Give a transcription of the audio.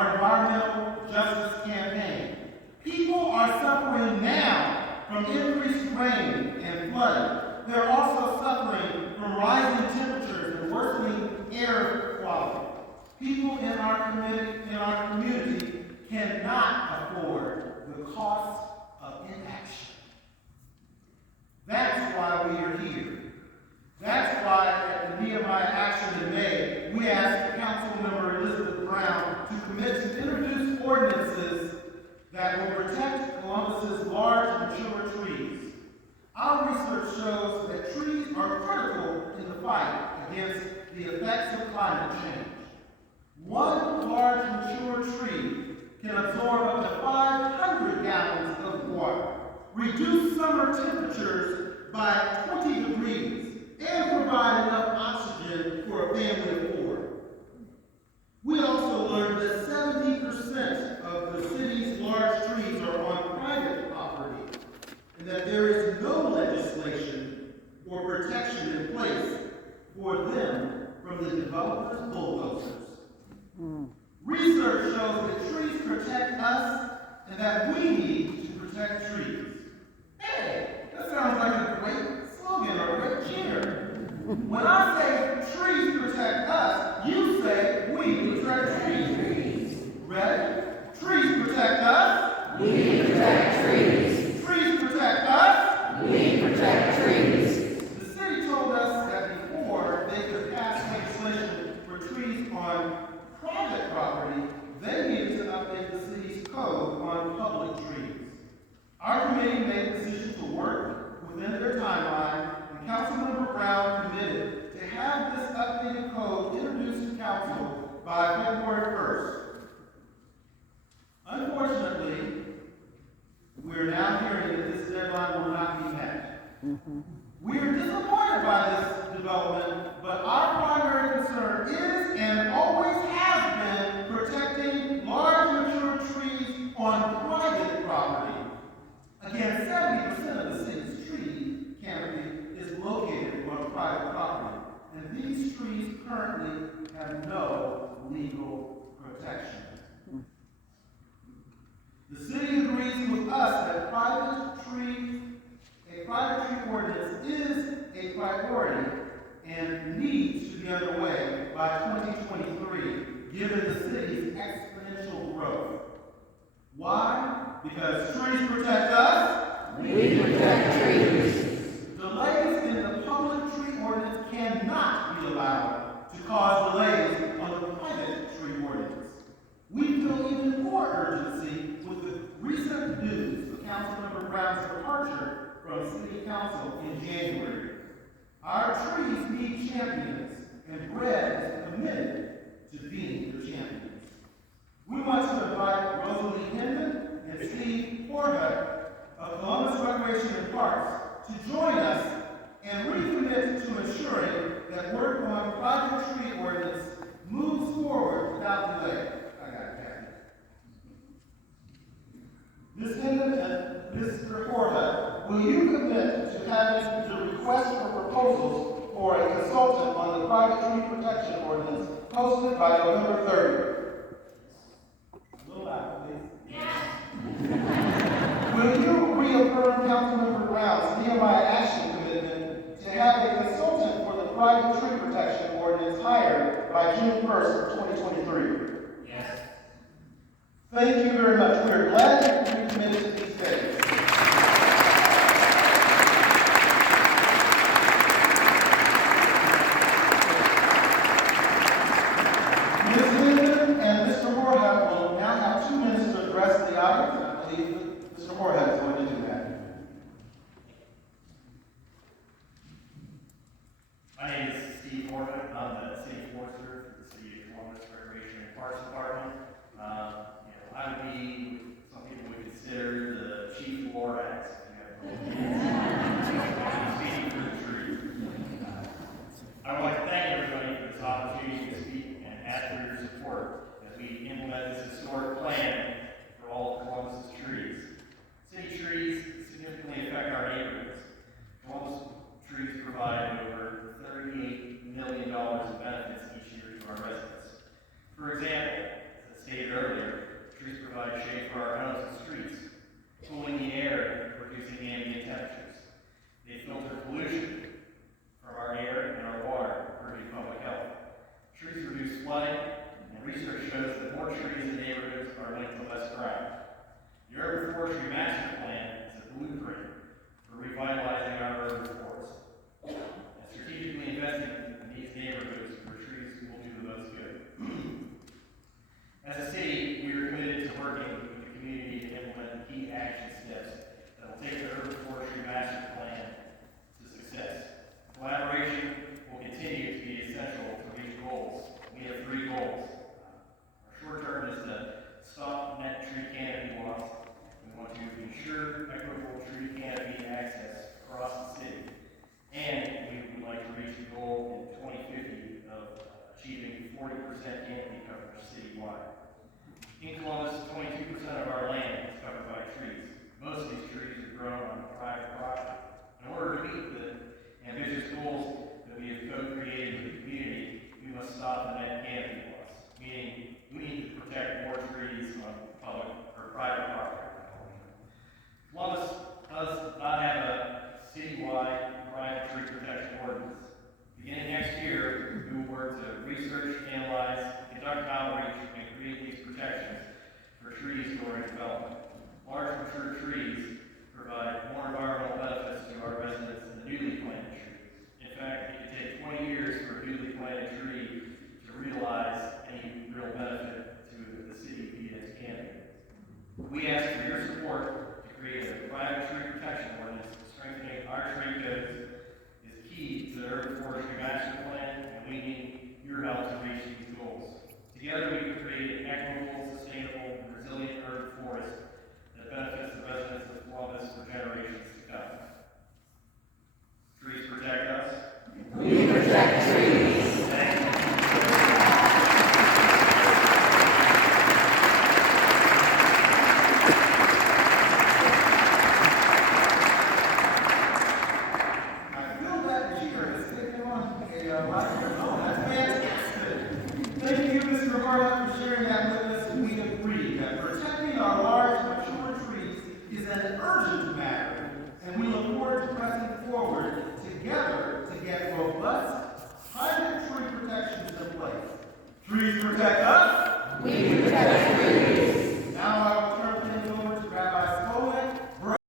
our environmental justice campaign. People are suffering now from increased rain and flooding. They're also suffering from rising temperatures and worsening air quality. People in our community cannot afford the cost of inaction. That's why we are here. That's why at the Nehemiah Action in May, we asked Councilmember Elizabeth Brown to commit to introduce ordinances that will protect Columbus's large mature trees. Our research shows that trees are critical in the fight against the effects of climate change. One large mature tree can absorb up to 500 gallons of water, reduce summer temperatures by 20 degrees, and provide enough oxygen for a family of 4. We also learned that 70% of the city's large trees are on private property, and that there is no legislation or protection in place for them from the developers' bulldozers. Research shows that trees protect us and that we need to protect trees. Hey, that sounds like a great slogan or a great cheer. When I say trees protect us, you say we protect trees. Ready? Trees protect us. We protect trees. Trees protect us. We protect trees. The city told us that before they could pass legislation for trees on private property, they needed to update the city's code on public trees. Our committee made a decision to work within their timeline, and Councilmember Brown committed to have this updated code introduced to council by February 1st. Unfortunately, we are now hearing that this deadline will not be met. We are disappointed by this development, but our primary concern is and always has been protecting large mature trees on private property. Again, 70% of the city's tree canopy is located on private property, and these trees currently have no legal protection. The city agrees with us that a private tree ordinance is a priority and needs to be underway by 2023, given the city's exponential growth. Why? Because trees protect us. We protect trees. Delays in the public tree ordinance cannot be allowed to cause delays on the private tree ordinance. We feel even more urgency with the recent news of Councilmember Brown's departure from City Council in January. Our trees need champions, and Bread is committed to being their champions. We want to invite Rosalie Hendon and Steve Horvath of Columbus Recreation and Parks to join us and recommit to ensuring that work on private tree ordinance moves forward without delay. I got it. Ms. Hendon and Mr. Horvath, will you commit to having the request for proposals for a consultant on the private tree protection ordinance posted by November 30th? A little loud, please. Yes. Will you reaffirm Councilmember Brown's Nehemiah Action commitment to have a consultant for the private tree protection ordinance hired by June 1st of 2023? Yes. Thank you very much. We are glad that you committed to these days. Ms. Linden and Mr. Horvath will now have 2 minutes to address the audience. I believe Mr. Horvath is going to do that. My name is Steve Horvath. I'm the city forester for the City of Columbus Recreation and Parks Department. I would be, some people would consider the chief are linked to less crime. The urban forestry master plan is a blueprint for revitalizing our urban forests and strategically investing in these neighborhoods where trees will do the most good. As a city, we are committed to working with the community to implement key action